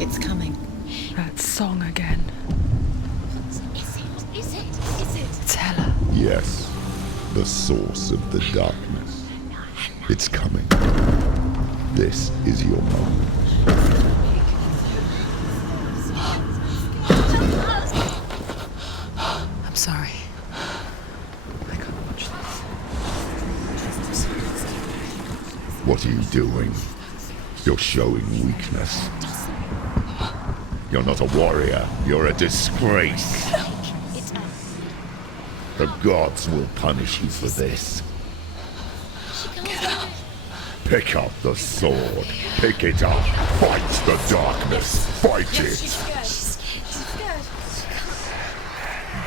It's coming. That song again. Is it? It's Hella. Yes, the source of the darkness. It's coming. This is your moment. I'm sorry. I can't watch this. What are you doing? You're showing weakness. You're not a warrior. You're a disgrace. The gods will punish you for this. Get up. Pick up the sword. Pick it up. Fight the darkness. Fight it.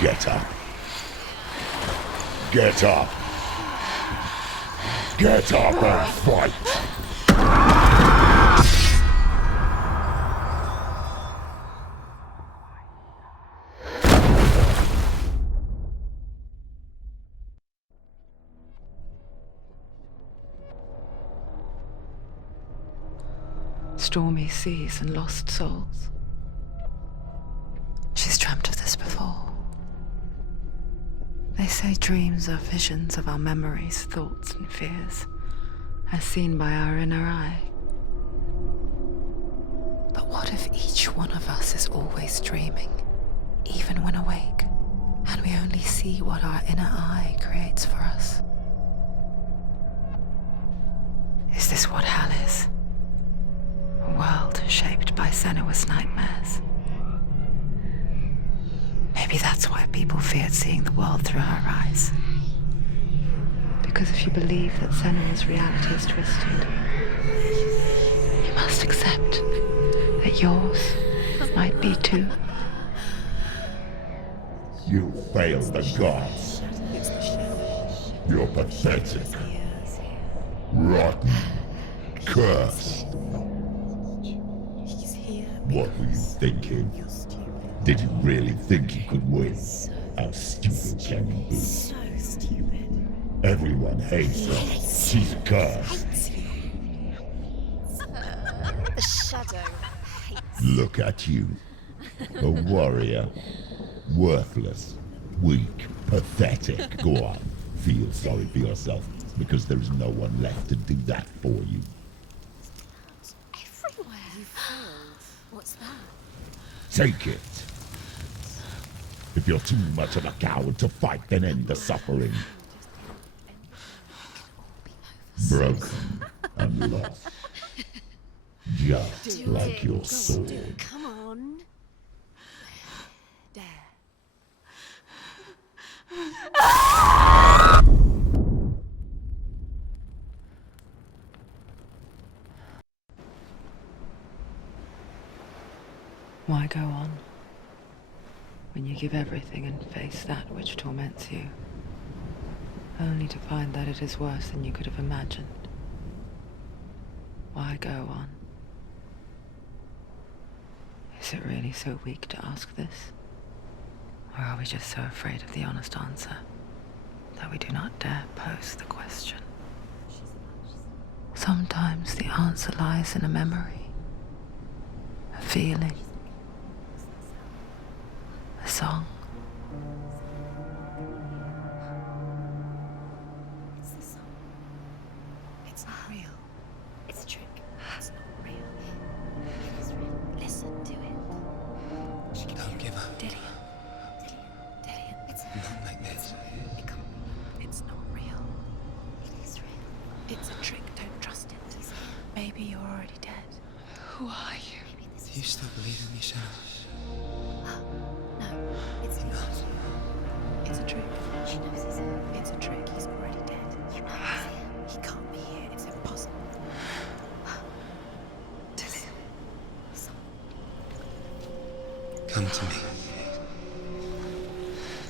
Get up. Get up. Get up and fight. Stormy seas and lost souls. She's dreamt of this before. They say dreams are visions of our memories, thoughts and fears, as seen by our inner eye. But what if each one of us is always dreaming, even when awake, and we only see what our inner eye creates for us? Is this what hell is? A world shaped by Senua's nightmares. Maybe that's why people feared seeing the world through her eyes. Because if you believe that Senua's reality is twisted, you must accept that yours might be too. You failed the gods. You're pathetic. Rotten. Cursed. What were you thinking? Did you really think you could win? How stupid can you be? So stupid. Everyone hates her. She's cursed. The shadow hates. Look at you. A warrior. Worthless. Weak. Pathetic. Go on. Feel sorry for yourself, because there is no one left to do that for you. Everywhere. You failed. What's that? Take it. If you're too much of a coward to fight, then end the suffering. Broken and lost. Just like your sword. Come on. There. Why go on when you give everything and face that which torments you, only to find that it is worse than you could have imagined? Why go on? Is it really so weak to ask this? Or are we just so afraid of the honest answer that we do not dare pose the question? Sometimes the answer lies in a memory, a feeling, a song. It's the song. It's not real. It's a trick. It's not real. It is real. Listen to it. She can Don't give up. Dillian. It's Not like this. It can't be. It's not real. It is real. It's a trick. Don't trust it. Maybe you're already dead. Who are you? Maybe this Do you still believe in me, Senua? No, it's You're not. not. It's a trick. She knows it's him. It's a trick. He's already dead. You know it's him. He can't be here. It's impossible. Dillian. Come to me.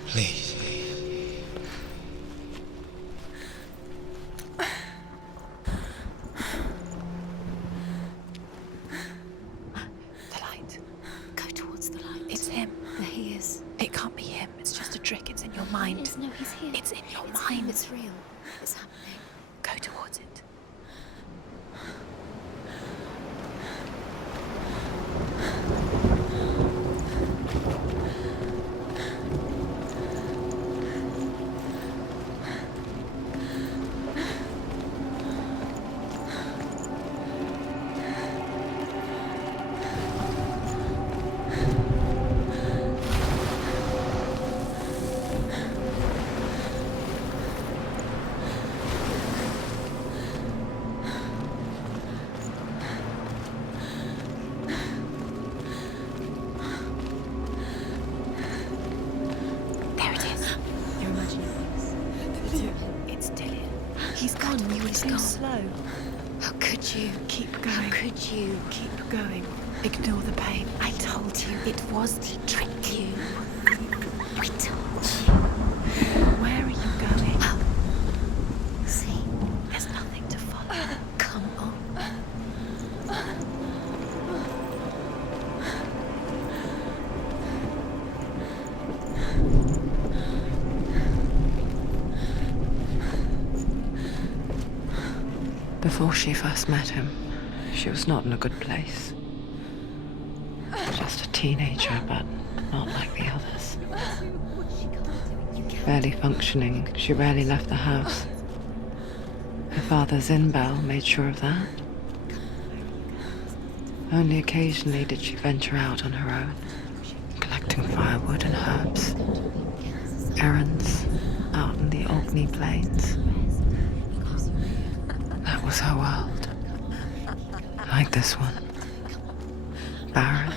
Please. The light. Go towards the light. It's him. There he is. It can't be him. It's just a trick. It's in your mind. No, he's here. It's in your mind. It's real. It's happening. Go towards it. There it is. You're imagining things. It's Dillian. He's gone. You were too slow. How could you? Keep going. How could you? Keep going. Ignore the pain. I told you it was to trick you. I told you. Where are you going? See, there's nothing to follow. Come on. Before she first met him, she was not in a good place. Just a teenager, but not like the others. Barely functioning, she rarely left the house. Her father, Zinbel, made sure of that. Only occasionally did she venture out on her own, collecting firewood and herbs. Errands out in the Orkney Plains. That was her world. Like this one. Barren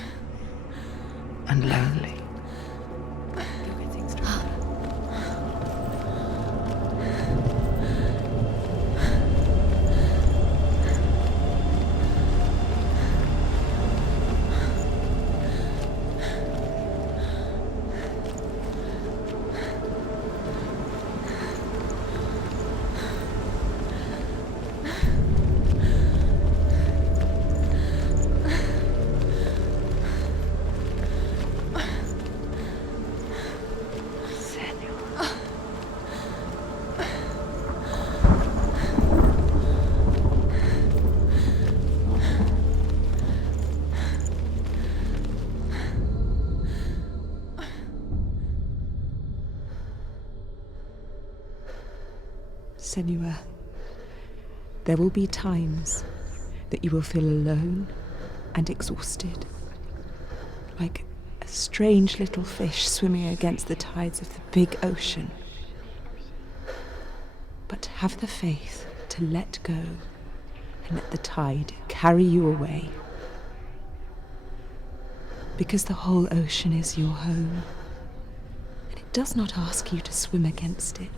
and lonely. Senua, there will be times that you will feel alone and exhausted, like a strange little fish swimming against the tides of the big ocean. But have the faith to let go and let the tide carry you away. Because the whole ocean is your home, and it does not ask you to swim against it.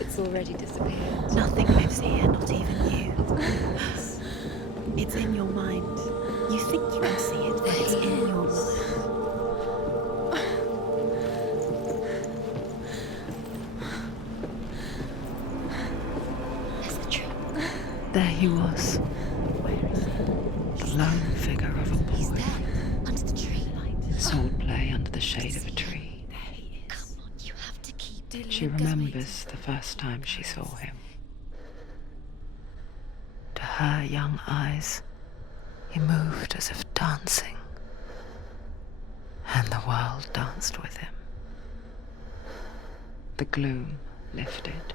It's already disappeared. Nothing lives here, not even you. It's in your mind. You think you can see it, but it's in your mind. That's the truth. There he was, Where is it? the lone figure of a He's boy. there, under the tree. Swordplay under the shade of a tree. There he is. Come on, you have to keep doing it. She remembers the first time she saw him. To her young eyes, he moved as if dancing, and the world danced with him. The gloom lifted,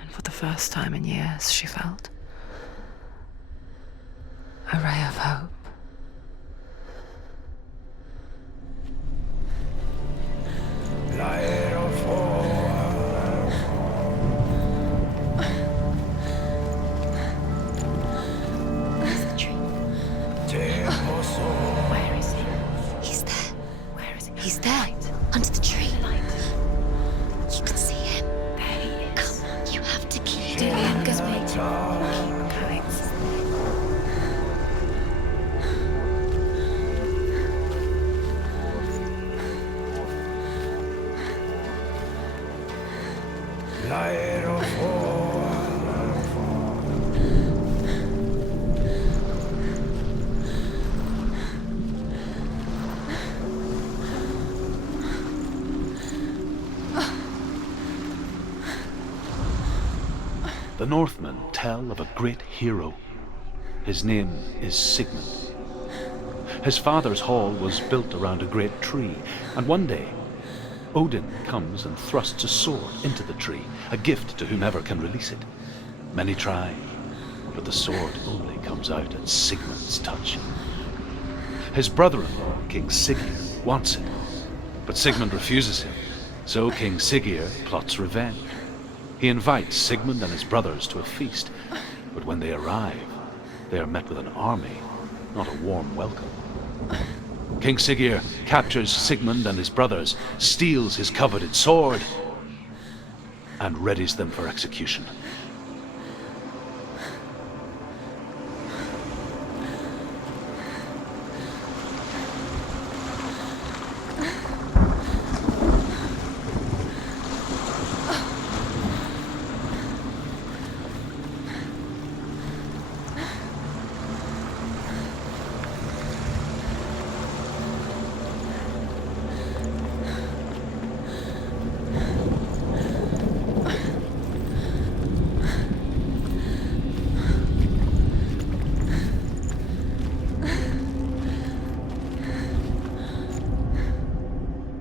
and for the first time in years, she felt a ray of hope. Where's the tree? Where is he? He's there. Where is he? He's there, under the tree. You can see him. There he is. Come on, you have to keep doing it. Keep going. the Northmen tell of a great hero. His name is Sigmund. His father's hall was built around a great tree, and one day Odin comes and thrusts a sword into the tree, a gift to whomever can release it. Many try, but the sword only comes out at Sigmund's touch. His brother-in-law, King Siggeir, wants it, but Sigmund refuses him, so King Siggeir plots revenge. He invites Sigmund and his brothers to a feast, but when they arrive, they are met with an army, not a warm welcome. King Siggeir captures Sigmund and his brothers, steals his coveted sword, and readies them for execution.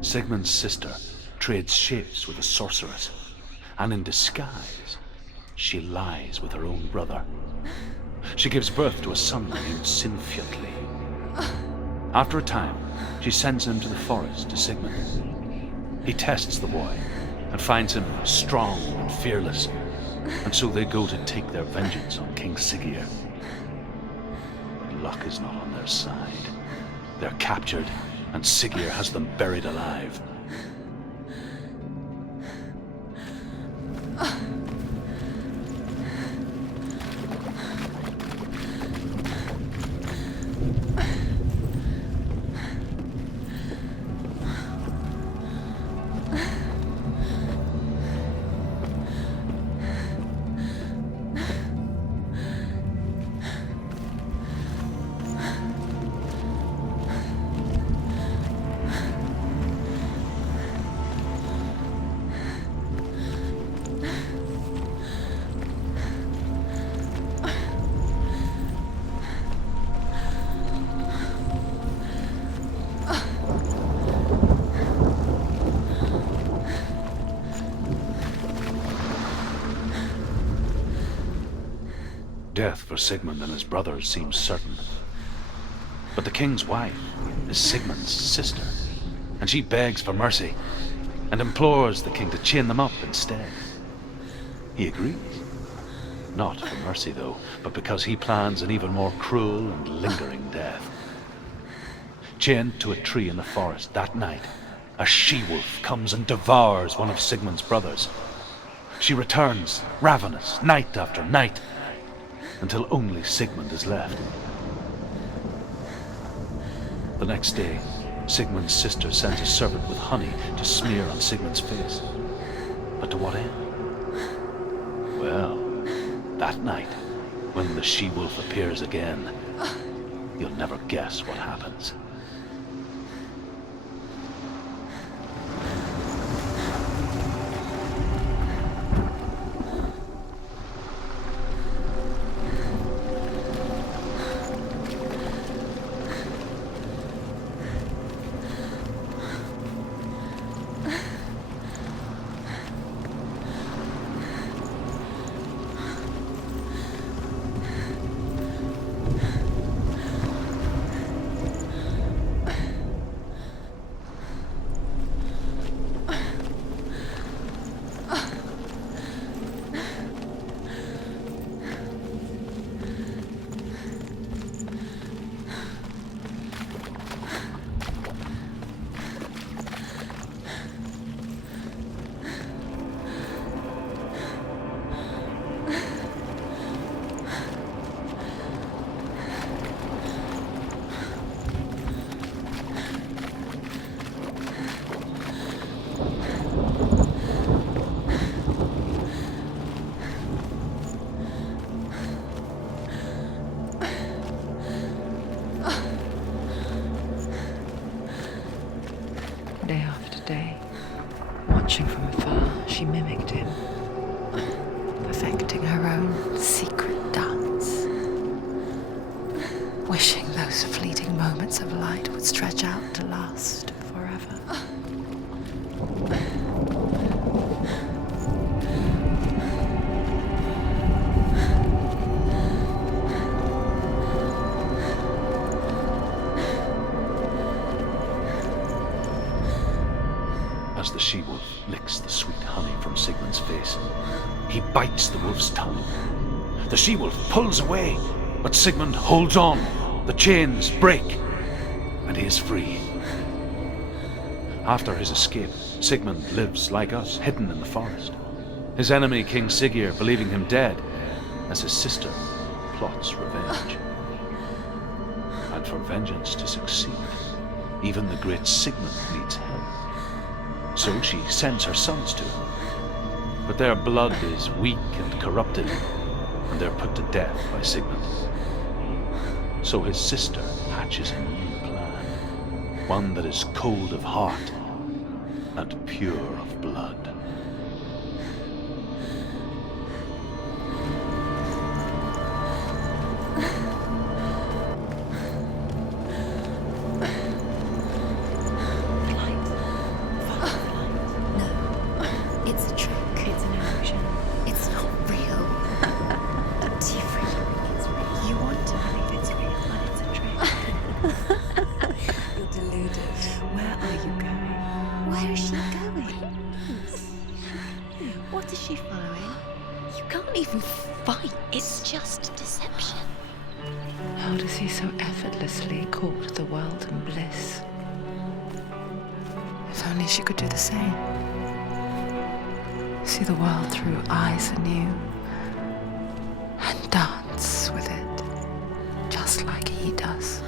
Sigmund's sister trades shapes with a sorceress, and in disguise, she lies with her own brother. She gives birth to a son named Sinfjotli. After a time, she sends him to the forest to Sigmund. He tests the boy and finds him strong and fearless, and so they go to take their vengeance on King Siggeir. But luck is not on their side. They're captured, and Siggeir has them buried alive. Death for Sigmund and his brothers seems certain. But the king's wife is Sigmund's sister, and she begs for mercy and implores the king to chain them up instead. He agrees. Not for mercy, though, but because he plans an even more cruel and lingering death. Chained to a tree in the forest that night, a she-wolf comes and devours one of Sigmund's brothers. She returns, ravenous, night after night, until only Sigmund is left. The next day, Sigmund's sister sends a servant with honey to smear on Sigmund's face. But to what end? Well, that night, when the she-wolf appears again, you'll never guess what happens. Day after day, watching from afar, she mimicked him, perfecting her own those fleeting moments of light would stretch out to last forever. As the she-wolf licks the sweet honey from Sigmund's face, he bites the wolf's tongue. The she-wolf pulls away, but Sigmund holds on. The chains break, and he is free. After his escape, Sigmund lives like us, hidden in the forest. His enemy, King Siggeir, believing him dead, as his sister plots revenge. And for vengeance to succeed, even the great Sigmund needs help. So she sends her sons to him. But their blood is weak and corrupted, and they're put to death by Sigmund. So his sister hatches a new plan, one that is cold of heart and pure of blood. How does he so effortlessly court the world and bliss? If only she could do the same. See the world through eyes anew and dance with it, just like he does.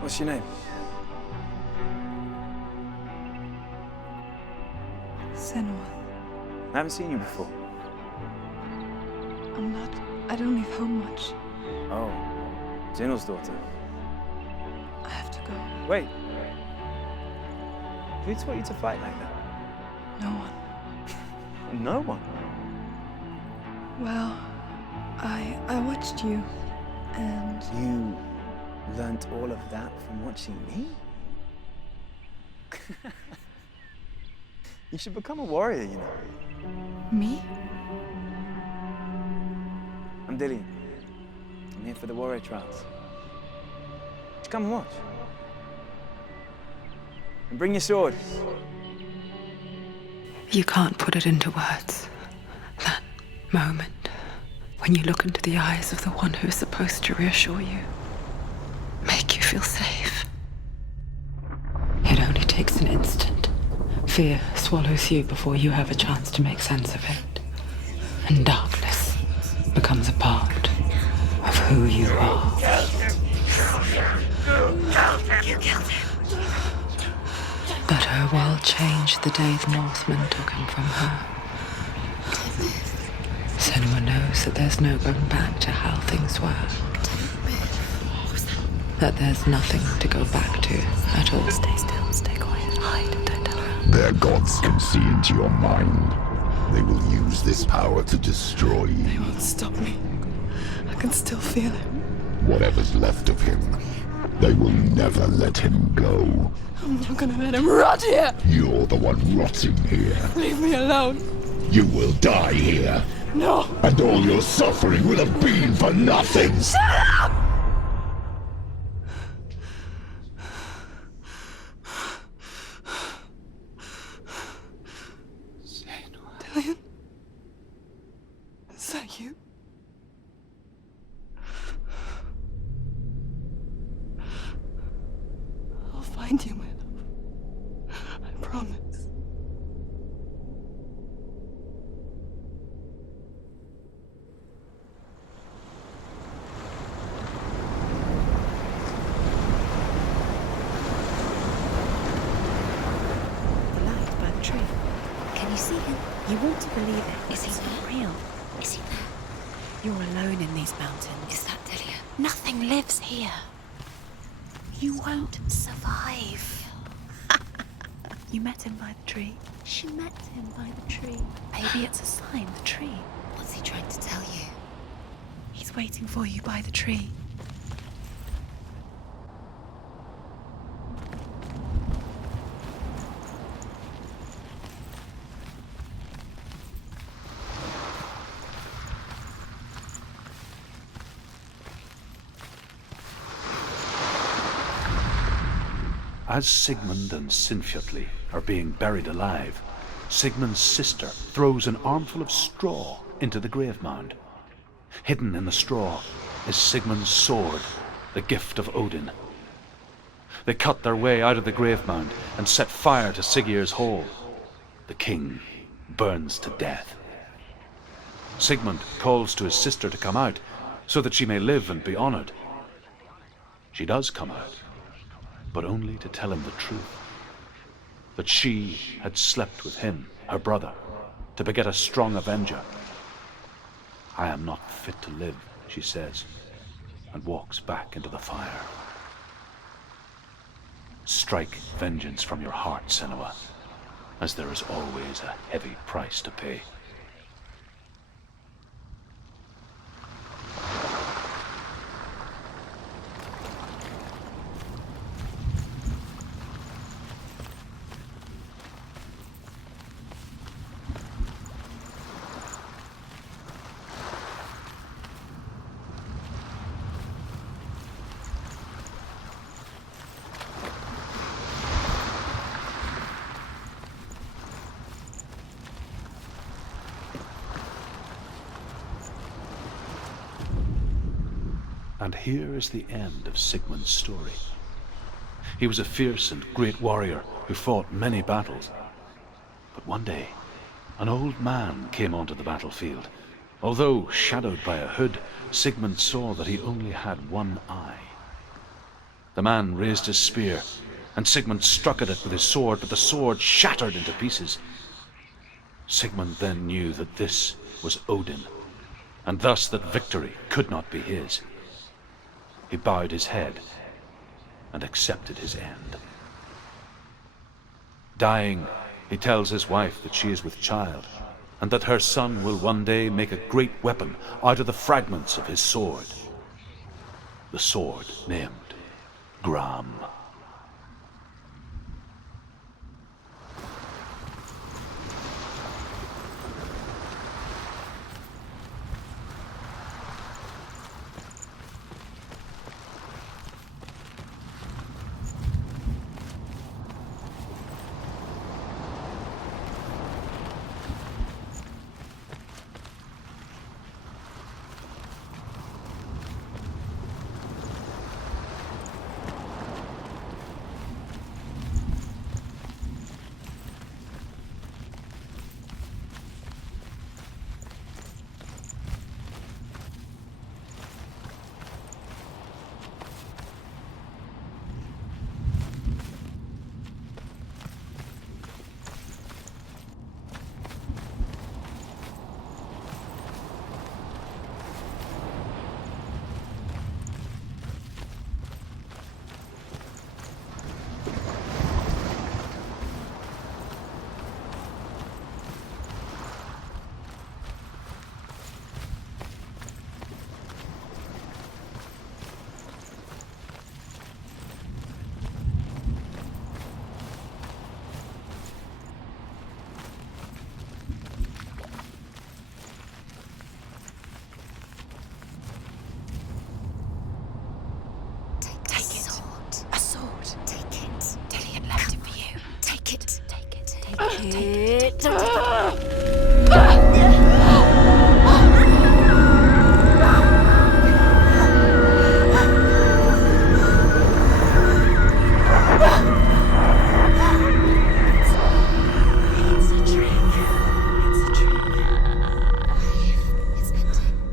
What's your name? Senua. I haven't seen you before. I don't leave home much. Oh, Jinnel's daughter. I have to go. Wait. Who taught you to fight like that? No one. No one? Well, I watched you, and You learnt all of that from watching me? You should become a warrior, you know. me? I'm Dillian. I'm here for the warrior trials. Just come and watch. And bring your sword. You can't put it into words. That moment when you look into the eyes of the one who's supposed to reassure you, make you feel safe. It only takes an instant. Fear swallows you before you have a chance to make sense of it. And darkness becomes a part of who you are. You killed him. But her world changed the day the Northmen took him from her. Senua knows that there's no going back to how things were. That there's nothing to go back to at all. Stay still, stay quiet, hide, don't tell her. Their gods can see into your mind. They will use this power to destroy They you. won't stop me. I can still feel him. Whatever's left of him They will never let him go. I'm not gonna let him rot here! You're the one rotting here. Leave me alone! You will die here. No! And all your suffering will have been for nothing. Shut up! Dillian? Is that you? I'll find you, my love. I promise. The light by the tree. Can you see him? You want to believe it. Is he not real? Is he there? You're alone in these mountains. Is that Dillian? Nothing lives here. You won't survive. You met him by the tree. She met him by the tree. Maybe it's a sign, the tree. What's he trying to tell you? He's waiting for you by the tree. As Sigmund and Sinfjotli are being buried alive, Sigmund's sister throws an armful of straw into the grave mound. Hidden in the straw is Sigmund's sword, the gift of Odin. They cut their way out of the grave mound and set fire to Siggeir's hall. The king burns to death. Sigmund calls to his sister to come out so that she may live and be honored. She does come out, but only to tell him the truth. That she had slept with him, her brother, to beget a strong avenger. I am not fit to live, she says, and walks back into the fire. Strike vengeance from your heart, Senua, as there is always a heavy price to pay. And here is the end of Sigmund's story. He was a fierce and great warrior who fought many battles. But one day, an old man came onto the battlefield. Although shadowed by a hood, Sigmund saw that he only had one eye. The man raised his spear, and Sigmund struck at it with his sword, but the sword shattered into pieces. Sigmund then knew that this was Odin, and thus that victory could not be his. He bowed his head and accepted his end. Dying, he tells his wife that she is with child, and that her son will one day make a great weapon out of the fragments of his sword. The sword named Gram. It's ending.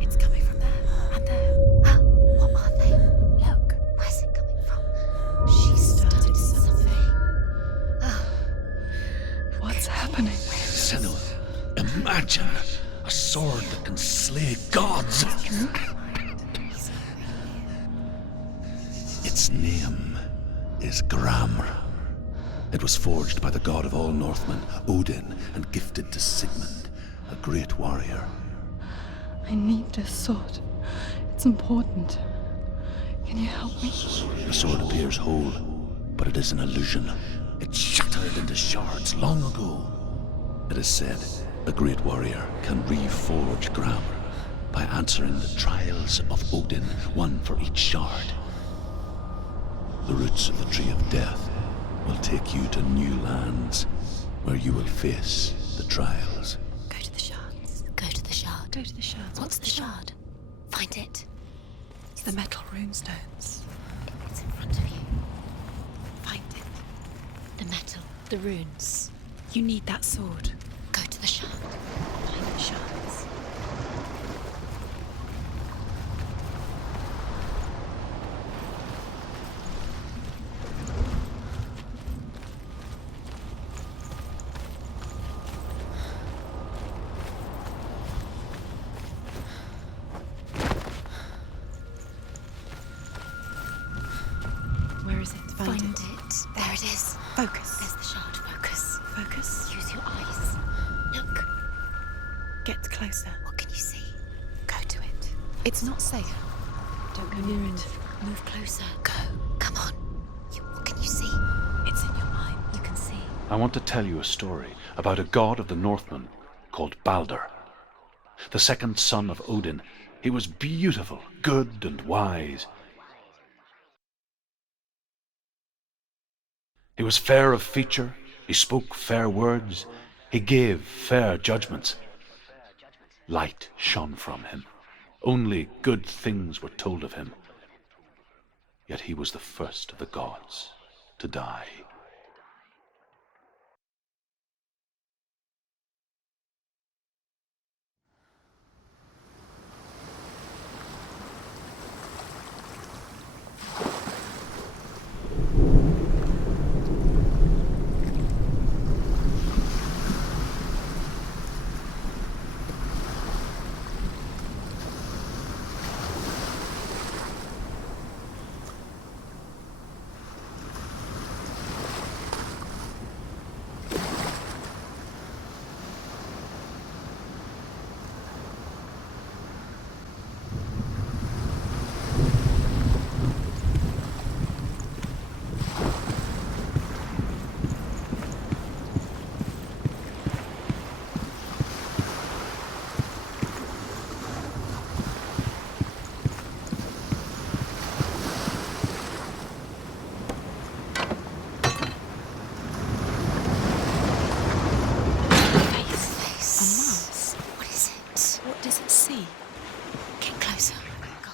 It's coming from there and there. Oh, what are they? Look. Where's it coming from? She started something. Oh. What's happening? Senua, imagine a sword that can slay gods. Its name is Gramr. It was forged by the god of all Northmen, Odin, and gifted to Sigmund, a great warrior. I need this sword. It's important. Can you help me? The sword appears whole, but it is an illusion. It shattered into shards long ago. It is said a great warrior can reforge Gramr by answering the trials of Odin, one for each shard. The roots of the Tree of Death will take you to new lands where you will face the trials. Go to the shards. Go to the shard. Go to the shards. What's the shard? Find it. It's the metal runestones. It's in front of you. Find it. The metal. The runes. You need that sword. Go to the shard. Find the shards. Where is it? Find it. There it is. Focus. There's the shard. Focus. Focus. Use your eyes. Look. Get closer. What can you see? Go to it. It's not safe. Don't go near it. Move closer. Go. Come on. What can you see? It's in your mind. You can see. I want to tell you a story about a god of the Northmen called Balder. The second son of Odin. He was beautiful, good, and wise. He was fair of feature, he spoke fair words, he gave fair judgments. Light shone from him. Only good things were told of him. Yet he was the first of the gods to die.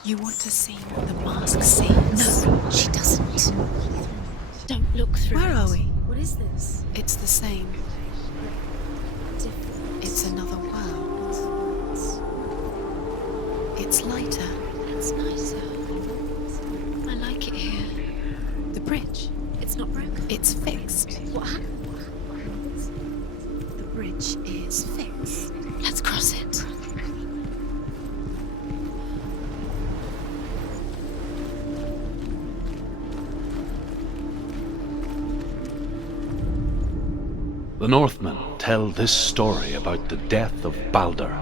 You want to see what the mask sees? No, she doesn't. Don't look through. Where are we? What is this? It's the same. Different. It's another world. It's lighter. It's nicer. I like it here. The bridge. It's not broken. It's fixed. What happened? The bridge is fixed. Let's cross it. The Northmen tell this story about the death of Balder.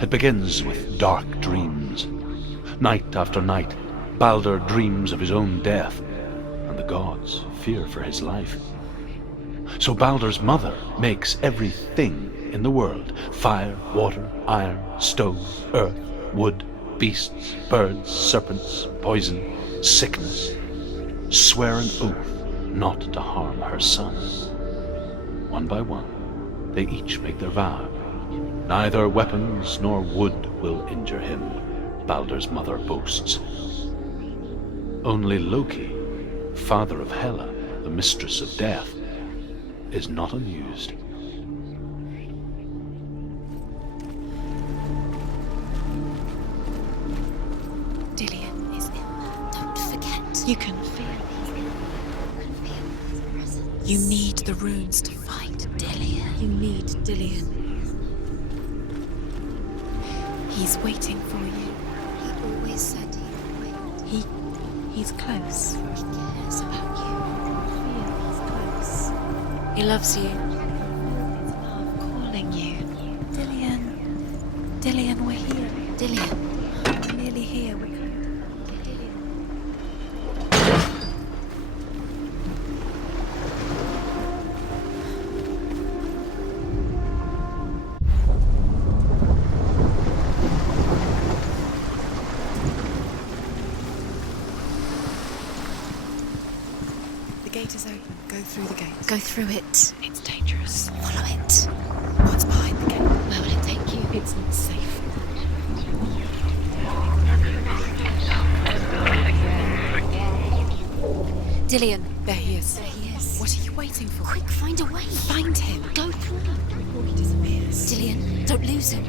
It begins with dark dreams. Night after night, Balder dreams of his own death, and the gods fear for his life. So Balder's mother makes everything in the world: fire, water, iron, stone, earth, wood, beasts, birds, serpents, poison, sickness, swear an oath not to harm her son. One by one, They each make their vow. Neither weapons nor wood will injure him, Baldur's mother boasts. Only Loki, father of Hela, the mistress of death, is not amused. Dillian is in there. Don't forget. You can feel his presence. You need the runes to fight Dillian. You need Dillian. He's waiting for you. He always said he'd wait. He's close. He cares about you. Feel he's close. He loves you. Feel his love calling you. Dillian. Dillian, we're here. Dillian. We're nearly here. We're coming. Dillian. The gate is open. Go through the gate. Go through it. It's dangerous. Follow it. What's behind the gate? Where will it take you? It's not safe. Dillian. There he is. There he is. What are you waiting for? Quick, find a way. Find him. Go through. Before he disappears. Dillian, don't lose him.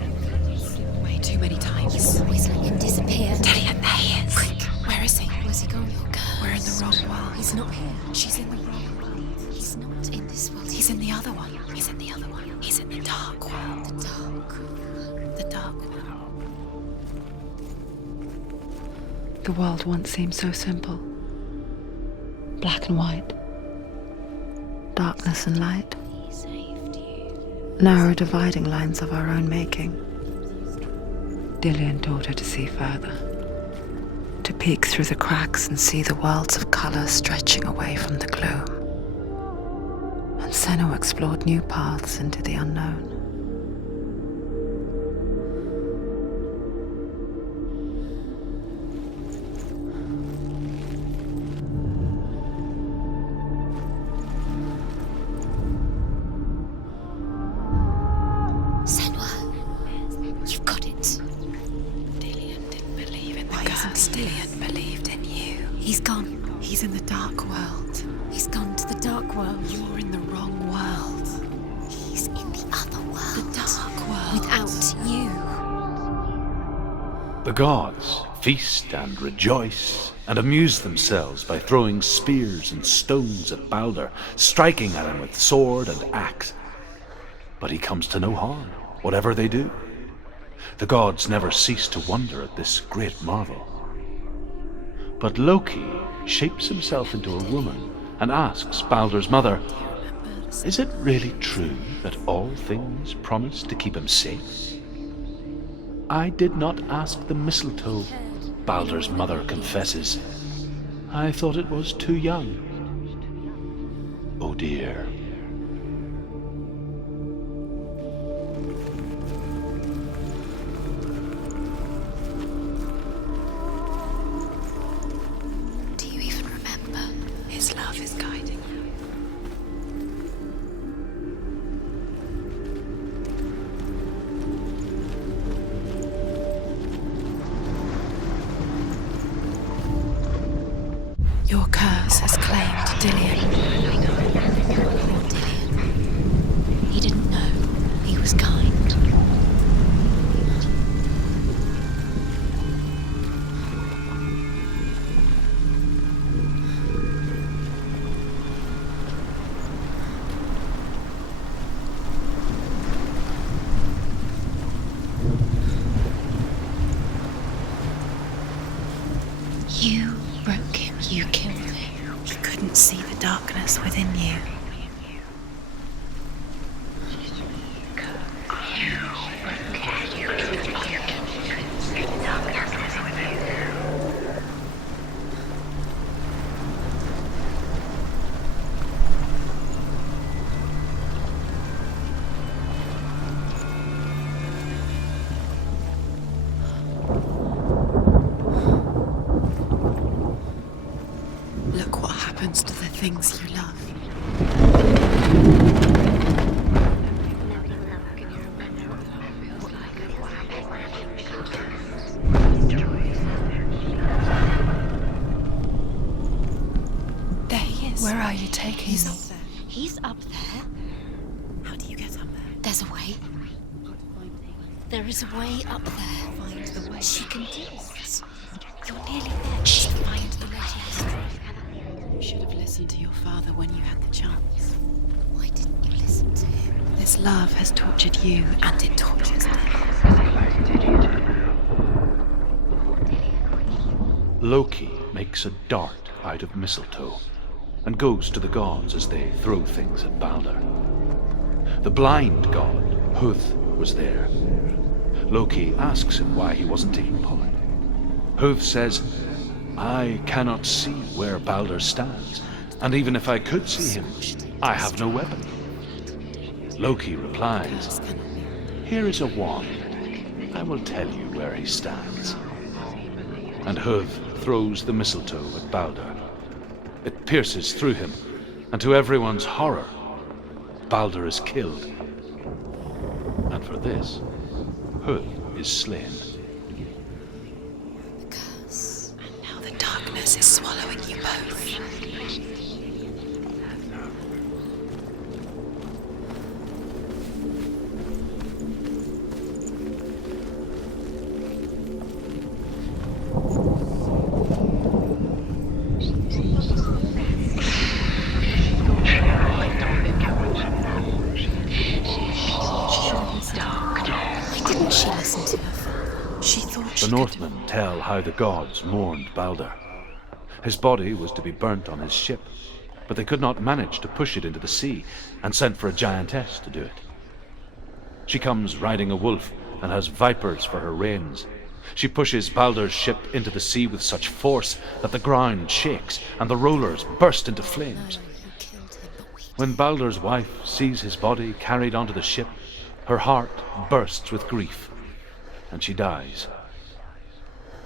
Way too many times. You always let him disappear. Dillian, there he is. Quick. Where is he? Where's he gone? Your curse. We're in the wrong world. He's not here. She's in the wrong world. He's not in this world. He's in the other one. He's in the other one. He's in the dark world. the dark. The dark world. The world once seemed so simple. Black and white. Darkness and light. He saved you. Narrow dividing lines of our own making. Dillian taught her to see further. To peek through the cracks and see the worlds of colour stretching away from the gloom. And Senua explored new paths into the unknown. Senua, you've got it. Dillian didn't believe in the curse. Dillian believed in you. He's gone. He's in the dark world. He's gone to the dark world. You're in the wrong world. He's in the other world. The dark world. Without you. The gods feast and rejoice and amuse themselves by throwing spears and stones at Baldur, striking at him with sword and axe. But he comes to no harm, whatever they do. The gods never cease to wonder at this great marvel. But Loki shapes himself into a woman and asks Baldur's mother, "Is it really true that all things promise to keep him safe?" "I did not ask the mistletoe," Baldur's mother confesses. "I thought it was too young." Oh dear. Do you even remember? His love is guiding you. Your curse has claimed Dillian. Poor Dillian. He didn't know. He was kind. You broke him. You killed him. You couldn't see the darkness within you. Look what happens to the things you love. There's a way. There is a way up there. Find the way. She can do it. You're nearly there. She can find the way. You should have listened to your father when you had the chance. Why didn't you listen to him? This love has tortured you, and it tortures them. Loki makes a dart out of mistletoe and goes to the gods as they throw things at Balder. The blind god, Huth, was there. Loki asks him why he wasn't taking part. Huth says, I cannot see where Balder stands, and even if I could see him, I have no weapon. Loki replies, here is a wand. I will tell you where he stands. And Huth throws the mistletoe at Balder. It pierces through him, and to everyone's horror, Balder is killed. And for this, Huth is slain. And now the darkness is swallowing you both. The Northmen tell how the gods mourned Balder. His body was to be burnt on his ship, but they could not manage to push it into the sea, and sent for a giantess to do it. She comes riding a wolf and has vipers for her reins. She pushes Balder's ship into the sea with such force that the ground shakes and the rollers burst into flames. When Balder's wife sees his body carried onto the ship, her heart bursts with grief, and she dies.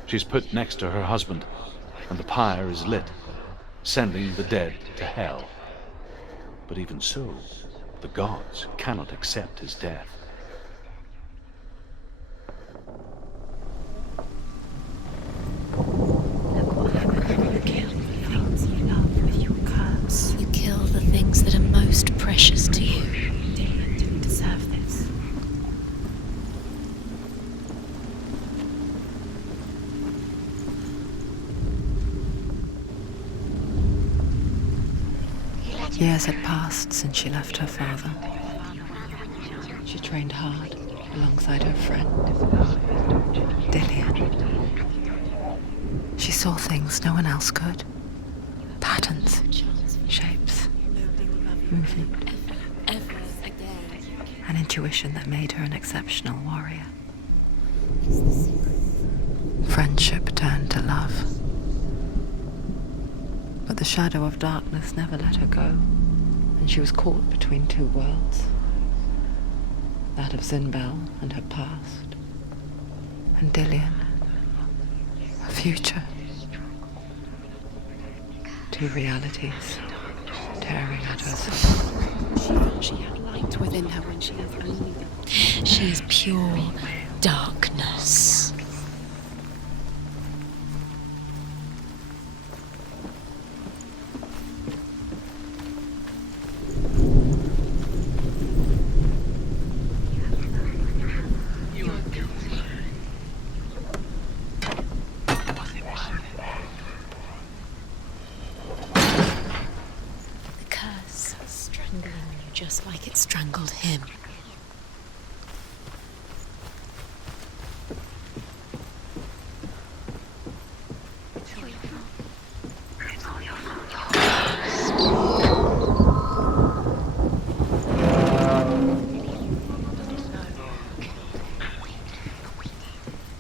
She's put next to her husband, and the pyre is lit, sending the dead to hell. But even so, the gods cannot accept his death. Look what happens when you kill the things you love with your curse. You kill the things that are most precious to you. Dylan didn't deserve this. Years had passed since she left her father. She trained hard alongside her friend, Dillian. She saw things no one else could. Patterns, shapes, movement. An intuition that made her an exceptional warrior. Friendship turned to love. But the shadow of darkness never let her go, and she was caught between two worlds. That of Zinbel and her past, and Dillian, her future. Two realities tearing at her soul. She thought she had light within her when she has only the... She is pure darkness. The curse strangling you just like it strangled him.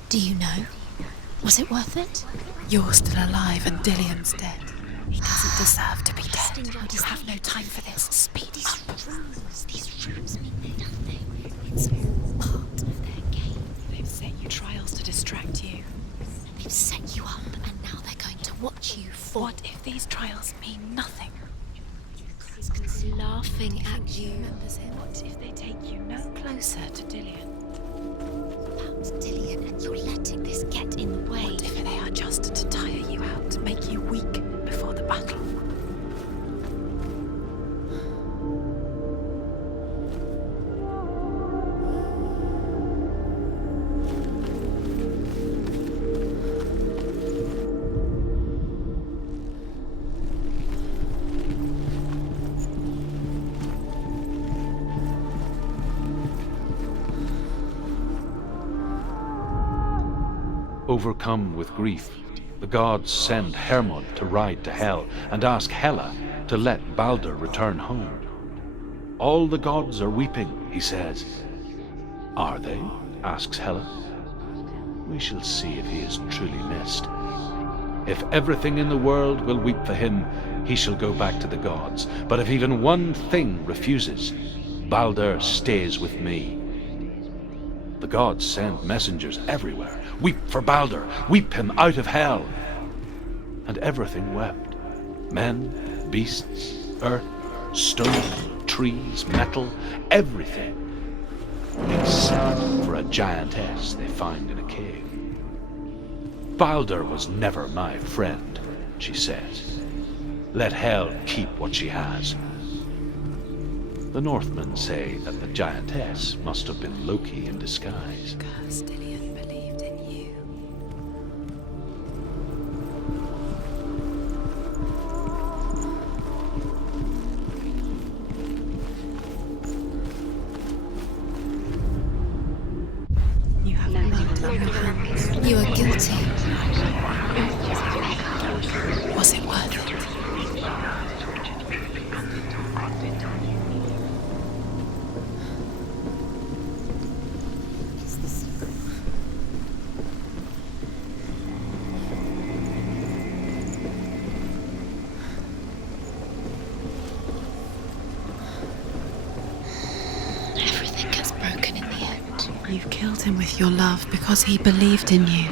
Do you know? Was it worth it? You're still alive and Dillian's dead. He doesn't deserve to be dead. You have no time for this. Speed up. These rooms mean nothing. It's all part of their game. They've set you trials to distract you. They've set you up, and now they're going to watch you fall. What if these trials mean nothing? Laughing at you. What if they take you no closer to Dillian? About Dillian, and you're letting this get in the way. What if they are just to tire you out, make you weak before the battle? Overcome with grief, the gods send Hermod to ride to Hell and ask Hela to let Balder return home. All the gods are weeping, he says. Are they? Asks Hela. We shall see if he is truly missed. If everything in the world will weep for him, he shall go back to the gods. But if even one thing refuses, Balder stays with me. The gods send messengers everywhere. Weep for Balder, weep him out of Hell. And everything wept. Men, beasts, earth, stone, trees, metal, everything. Except for a giantess they find in a cave. Balder was never my friend, she says. Let Hel keep what she has. The Northmen say that the giantess must have been Loki in disguise. Castilian believed in you. You have blood on your hands. You are guilty. Was it worth it? Everything gets broken in the end. You've killed him with your love because he believed in you.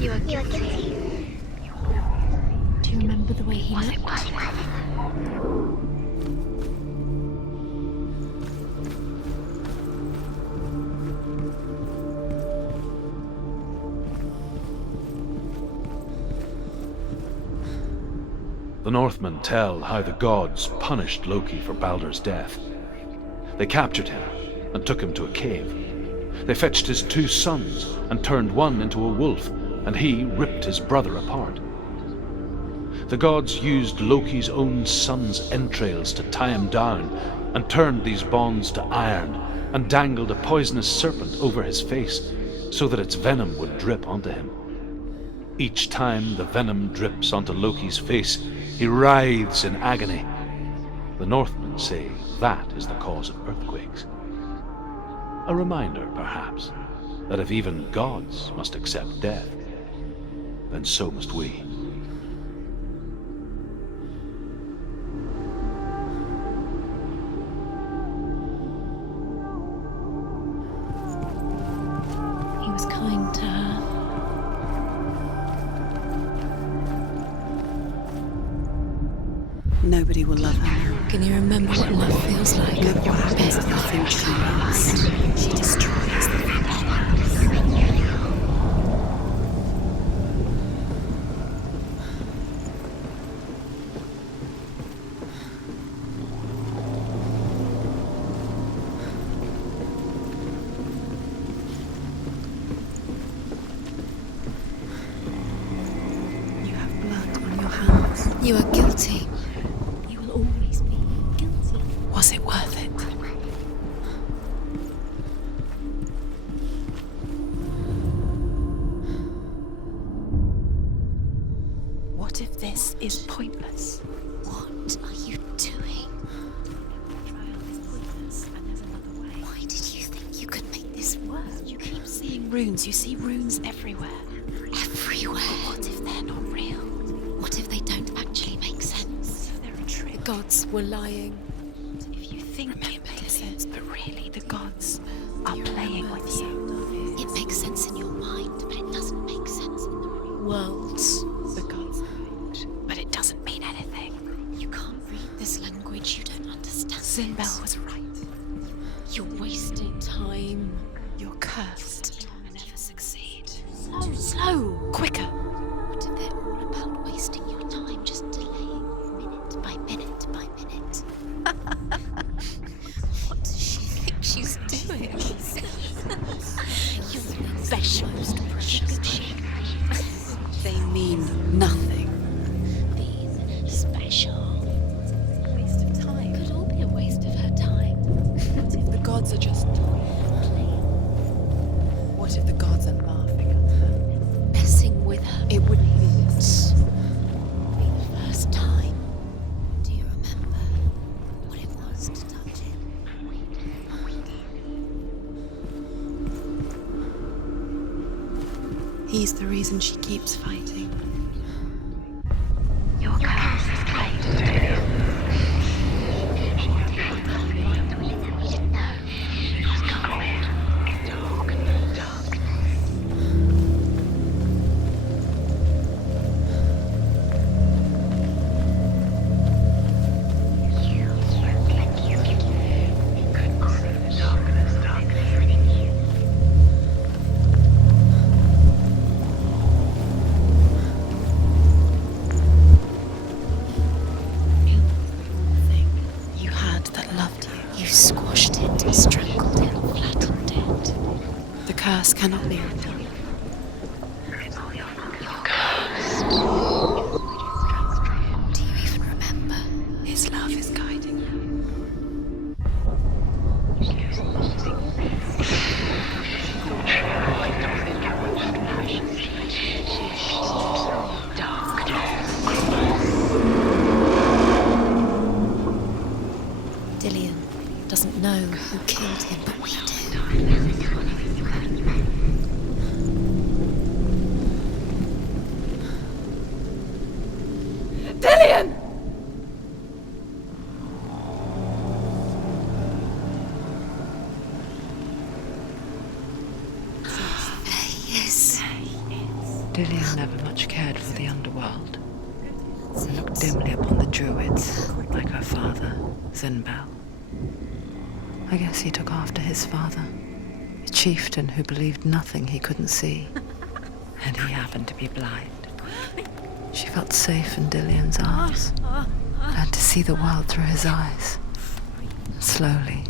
You are guilty. Do you remember the way he looked? The Northmen tell how the gods punished Loki for Balder's death. They captured him and took him to a cave. They fetched his 2 sons and turned one into a wolf, and he ripped his brother apart. The gods used Loki's own son's entrails to tie him down and turned these bonds to iron and dangled a poisonous serpent over his face so that its venom would drip onto him. Each time the venom drips onto Loki's face, he writhes in agony. The Northmen say that is the cause of earthquakes. A reminder, perhaps, that if even gods must accept death, then so must we. He was kind to her. Nobody will love her now. Can you remember what love feels like? Your happiness is nothing she loves. She destroys the family. You have blood on your hands. You are guilty. You will always be guilty. Was it worth it? What if this is pointless? What are you doing? Why did you think you could make this work? You keep seeing runes. You see runes everywhere. Everywhere. What if they're not real? What if they don't actually make sense? They're a trick. The gods were lying. If you think Remember it makes this. sense, but really the gods are playing with you. It makes sense in your mind, but it doesn't make sense in the real world. The gods hide, but it doesn't mean anything. You can't read this language. You don't understand. Sinbel was right. You're wasting time. You're cursed. You'll never succeed. Slow, quicker. What if they're all about wasting your time, just delaying minute by minute by minute? What does she think she's doing? You're the best, most precious. They mean He's the reason she keeps fighting. Your curse is great. You had that loved you. You squashed it, strangled it, flattened it. The curse cannot be undone. Do you even remember? His love is guiding you. Dillian doesn't know who killed him, but we do. Dillian! There he is. Dillian never much cared for the underworld. And looked dimly upon the druids, like her father, Zinbel. I guess he took after his father, a chieftain who believed nothing he couldn't see. And he happened to be blind. She felt safe in Dillian's arms, learned to see the world through his eyes. Slowly,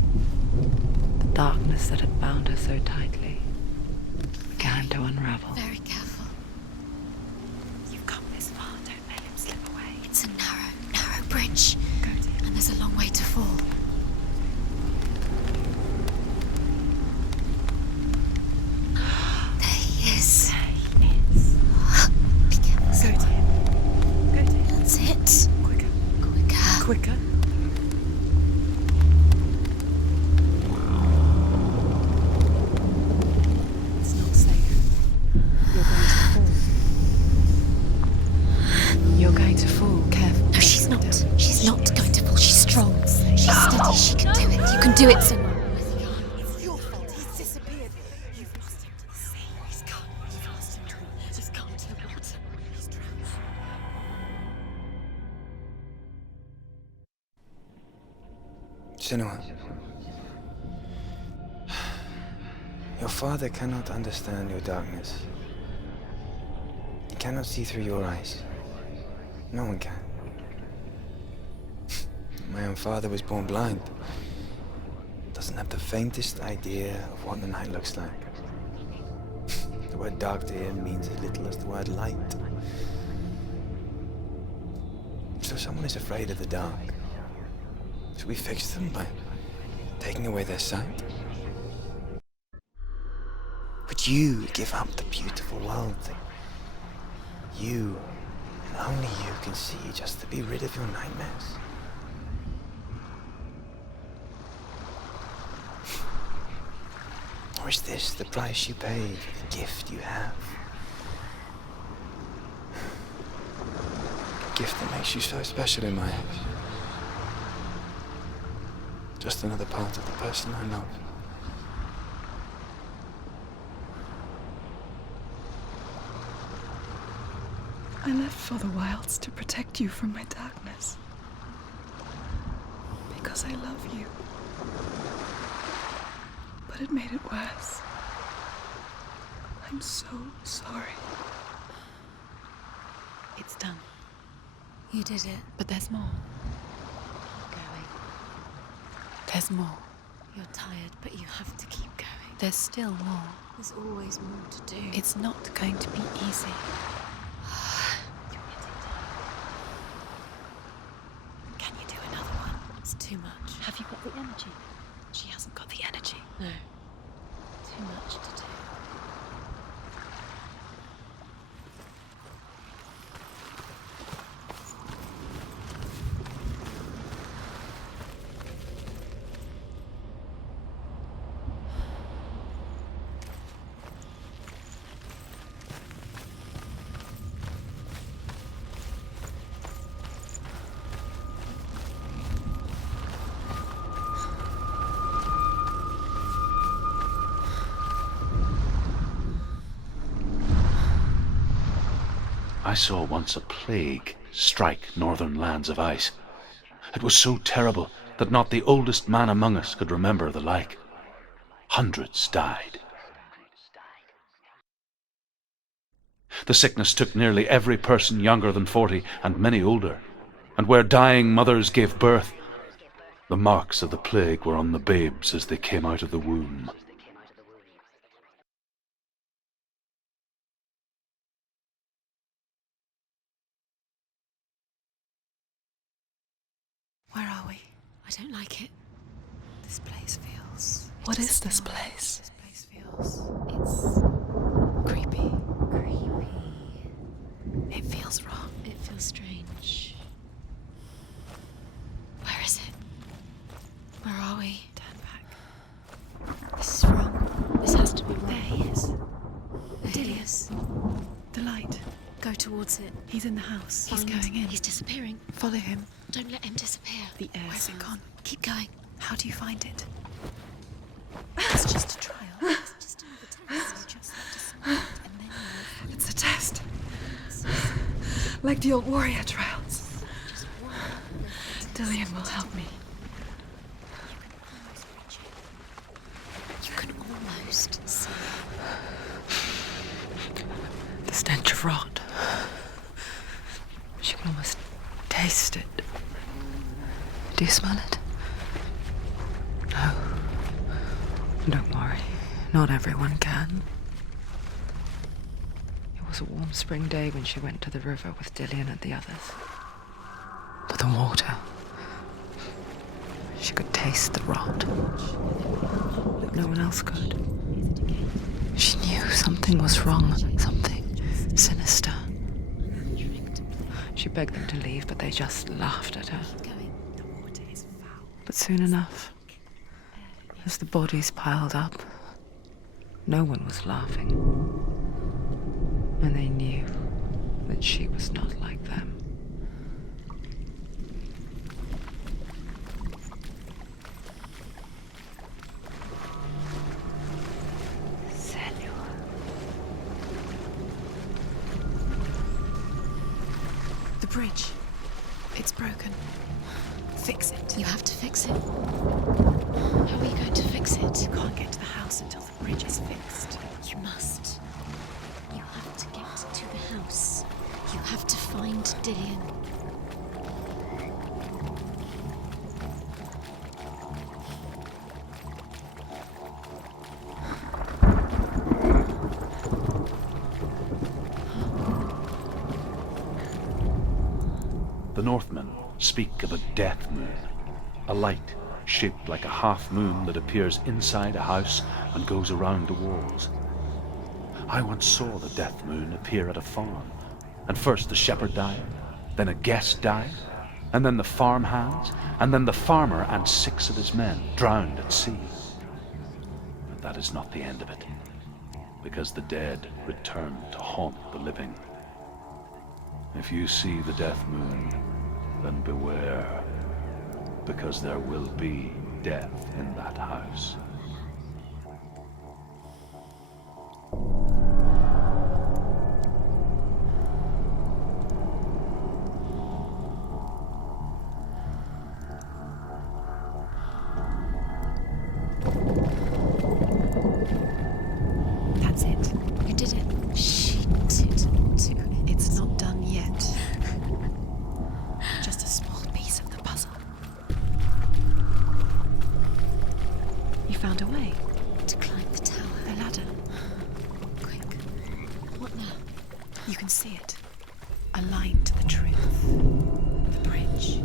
the darkness that had bound her so tightly began to unravel. Very careful. You've come this far, don't let him slip away. It's a narrow bridge. Go, dear. And there's a long way to fall. There he is. Be careful. Go, dear. Go, dear. That's it. Quicker. Quicker. Quicker. It's not safe. You're going to fall. You're going to fall. Careful. No, she's not. She's not going to fall. She's strong. She's steady. She can do it. You can do it, Senua. It's your fault. He's disappeared. You've lost him to the sea. He's gone. You've lost him to the... Just gone to the water. He's drowned. Senua. Your father cannot understand your darkness. He cannot see through your eyes. No one can. My own father was born blind. Doesn't have the faintest idea of what the night looks like. The word dark to him means as little as the word light. So someone is afraid of the dark. Should we fix them by taking away their sight? Would you give up the beautiful world that you and only you can see just to be rid of your nightmares? Or is this the price you pay for the gift you have? A gift that makes you so special in my eyes. Just another part of the person I love. I left for the wilds to protect you from my darkness. Because I love you. But it made it worse. I'm so sorry. It's done. You did it. But there's more. Going. There's more. You're tired, but you have to keep going. There's still more. There's always more to do. It's not going to be easy. Can you do another one? It's too much. Have you got the energy? She hasn't got the energy. No. Too much to do. I saw once a plague strike northern lands of ice. It was so terrible that not the oldest man among us could remember the like. Hundreds died. The sickness took nearly every person younger than 40 and many older, and where dying mothers gave birth, the marks of the plague were on the babes as they came out of the womb. Where are we? I don't like it. This place feels... What is this place? This place feels... It's... creepy. It feels wrong. It feels strange. Where is it? Where are we? Turn back. This is wrong. This has to be wrong. There he is. There he is. The light. Go towards it. He's in the house. Find- He's going in. He's disappearing. Follow him. Don't let him disappear. The air. Where's it gone? Keep going. How do you find it? It's just a trial. It's just another test. You just have to smell it and then you... It's a test. Like the old warrior trials. Dillian will help me. You can almost see. The stench of rot. She can almost taste it. Do you smell it? No. Don't worry. Not everyone can. It was a warm spring day when she went to the river with Dillian and the others. But the water. She could taste the rot. No one else could. She knew something was wrong, something sinister. She begged them to leave, but they just laughed at her. But soon enough, as the bodies piled up, no one was laughing. And they knew that she was not like them. Senua. The bridge. It's broken. Fix it. You have to fix it. How are you going to fix it? You can't get to the house until the bridge is fixed. You must. You have to get to the house. You have to find Dillian. The Northmen speak of a death moon, a light shaped like a half moon that appears inside a house and goes around the walls. I once saw the death moon appear at a farm, and first the shepherd died, then a guest died, and then the farm hands, and then the farmer and 6 of his men drowned at sea. But that is not the end of it, because the dead return to haunt the living. If you see the death moon, then beware, because there will be death in that house. That's it. You did it. She did too. It's not done yet. Just a small piece of the puzzle. You found a way. To climb the tower. A ladder. Quick. What now? You can see it. Aligned to the truth. The bridge.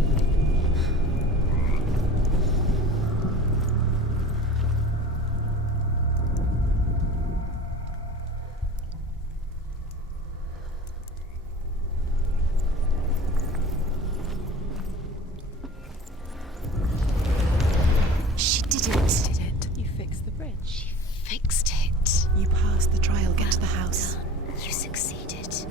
She did it. Did it. You fixed the bridge. She fixed it. You passed the trial. Get to the house. Done. You succeeded.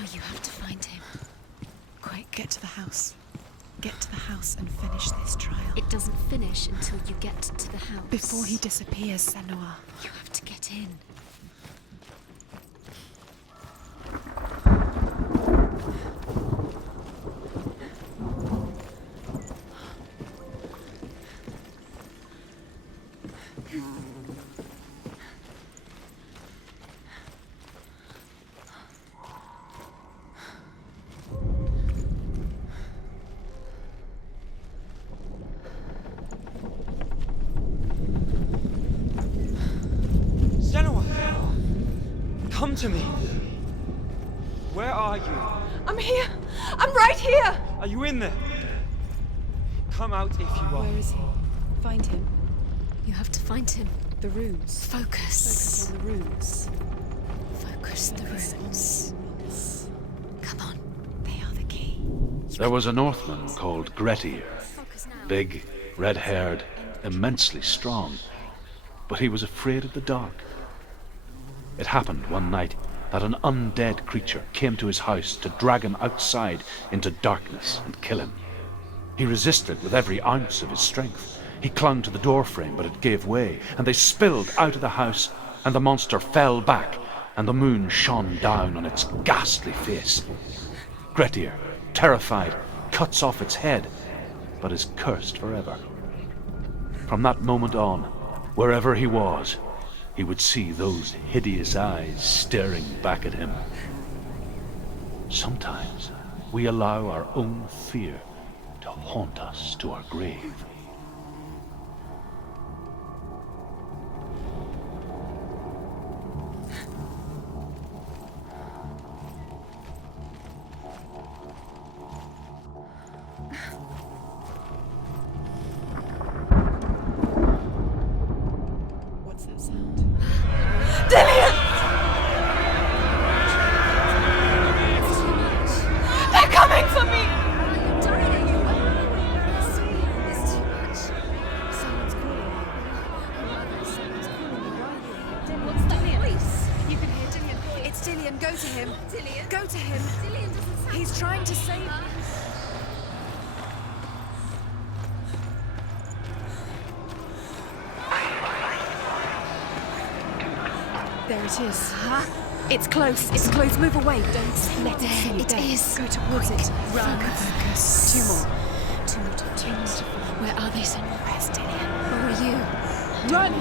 Now you have to find him. Quick, get to the house. Get to the house and finish this trial. It doesn't finish until you get to the house. Before he disappears, Senua. You have to get in. Senua! Come to me! Where are you? I'm here! I'm right here! Are you in there? Come out if you are. Where is he? Find him. You have to find him. The runes. Focus. Focus on the runes. Focus the runes. Come on. They are the key. There was a Northman called Grettir. Focus now. Big, red-haired, immensely strong. But he was afraid of the dark. It happened one night that an undead creature came to his house to drag him outside into darkness and kill him. He resisted with every ounce of his strength. He clung to the doorframe, but it gave way, and they spilled out of the house, and the monster fell back, and the moon shone down on its ghastly face. Grettir, terrified, cuts off its head, but is cursed forever. From that moment on, wherever he was, he would see those hideous eyes staring back at him. Sometimes we allow our own fear to haunt us to our grave. What's that sound? They're coming for me! You're dying. It's too much. Someone's calling you. Someone's calling you. Why are you? What's that voice? You can hear Dillian. It's Dillian. Go to him. Dillian? Go to him. Dillian doesn't sound He's trying to save you. There it is. Huh? It's close. It's close. Move away. Don't let it see you. It There. is. Go towards it. Run. Focus. Two more. Two more to follow. Where are they, Senua? Where's Dillian? Where are you? Run!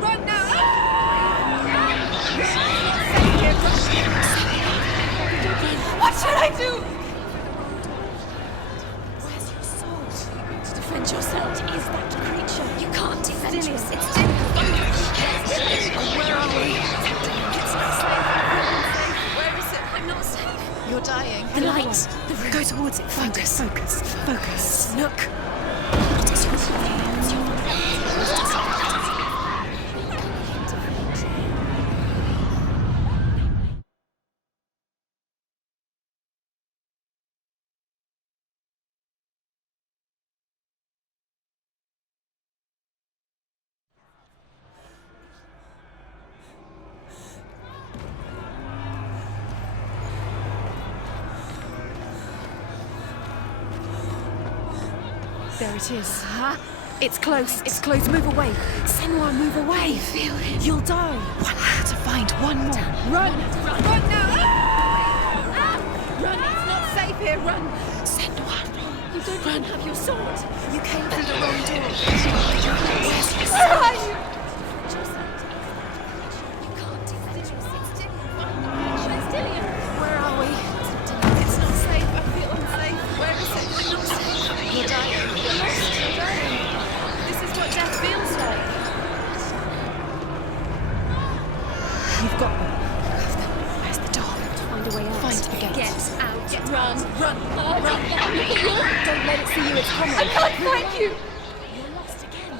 Run now! What should I do? Where's your sword? To defend yourself. What is that creature? You can't defend Dillian. yourself. It's Dillian. Where are we? It's not safe. Where is it? I'm not safe. You're dying. The light. The room. Go towards it. Focus. Focus. Focus. Look. What is your name? It's your There it is. Huh? It's close. It's close. Move away. Senua, move away. feel it. You'll die. One more to find. One more. Run. Run now. Run. It's not safe here. Run. Senua, run. You don't even have your sword. You came through the wrong door. Where's your Where are you? You can't defend yourself. It's Dillian. Where's Dillian? Where are we? It's not safe. I feel unsafe. Where is it? I'm not safe. You're dying. You're lost. You're dying. This is what death feels like. You've got them. Where's the door? Find a way out. Find the gate. Get out. Run. Run. Run. Don't let it see you. It's coming. I can't find you. You're lost again.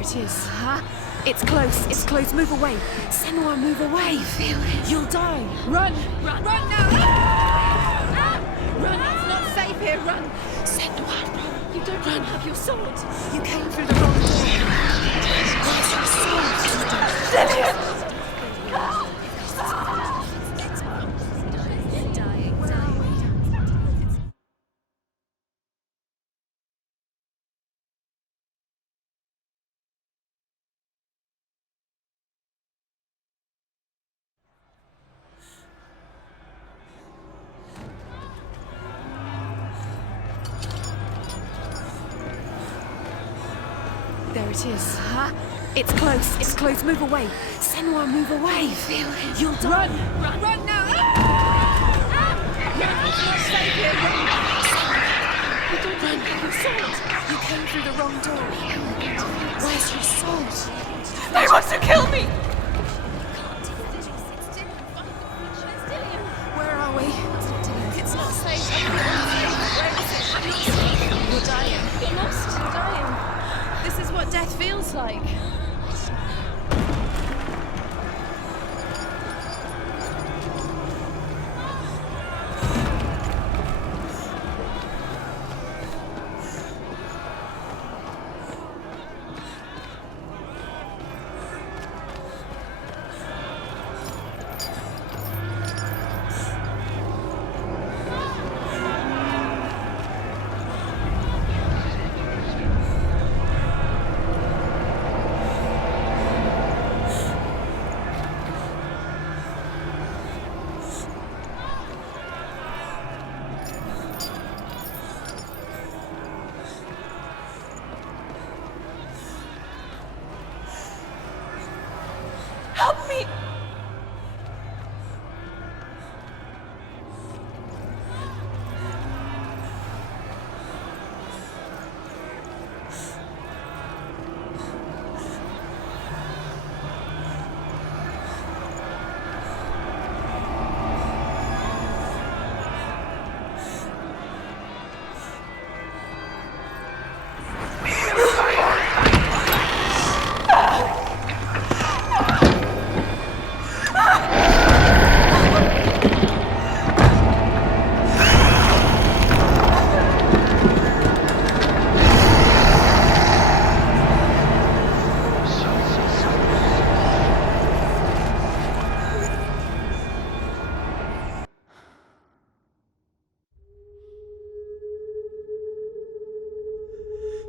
There it is. Huh? It's close. It's close. Move away. Senua, move away. I feel it. You'll die. Run. Run. Run now. Run. It's not safe here. Run. Senua, run. You don't even have your sword. You came through the wrong door. Where's your sword? Lillian! There it is. Huh? It's close. It's close. Move away. Senua, move away. I feel it. You'll die. Run. Run now. Run. It's not safe here. Run. You don't run. Your sword. You came through the wrong door. Where's your sword? They want to kill me. Where are we? It's not safe. Where is it? You're dying. You're lost. You're dying. This is what death feels like. Help me!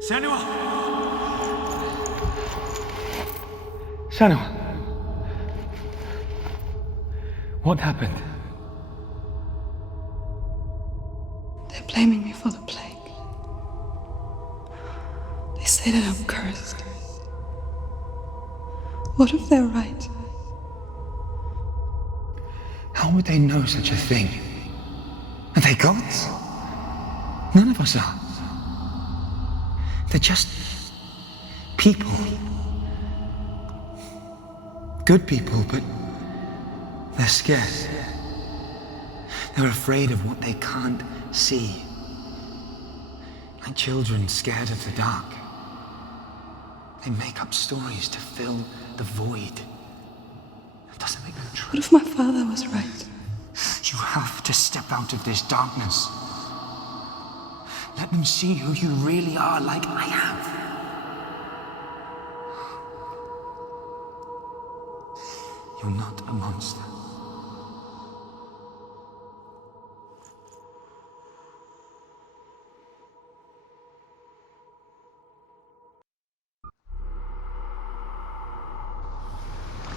Senua! Senua! What happened? They're blaming me for the plague. They say that I'm cursed. What if they're right? How would they know such a thing? Are they gods? None of us are. They're just people. Good people, but they're scared. They're afraid of what they can't see. Like children scared of the dark. They make up stories to fill the void. That doesn't make them true. What if my father was right? You have to step out of this darkness. Let them see who you really are, like I have. You're not a monster.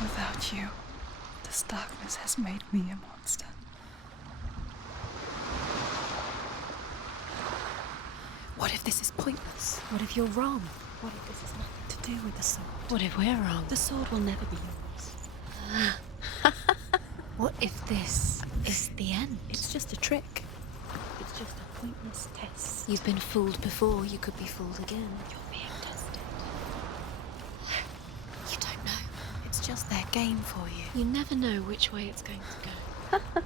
Without you, this darkness has made me a monster. What if this is pointless? What if you're wrong? What if this has nothing to do with the sword? What if we're wrong? The sword will never be yours. What if this is the end? It's just a trick. It's just a pointless test. You've been fooled before. You could be fooled again. You're being tested. You don't know. It's just their game for you. You never know which way it's going to go.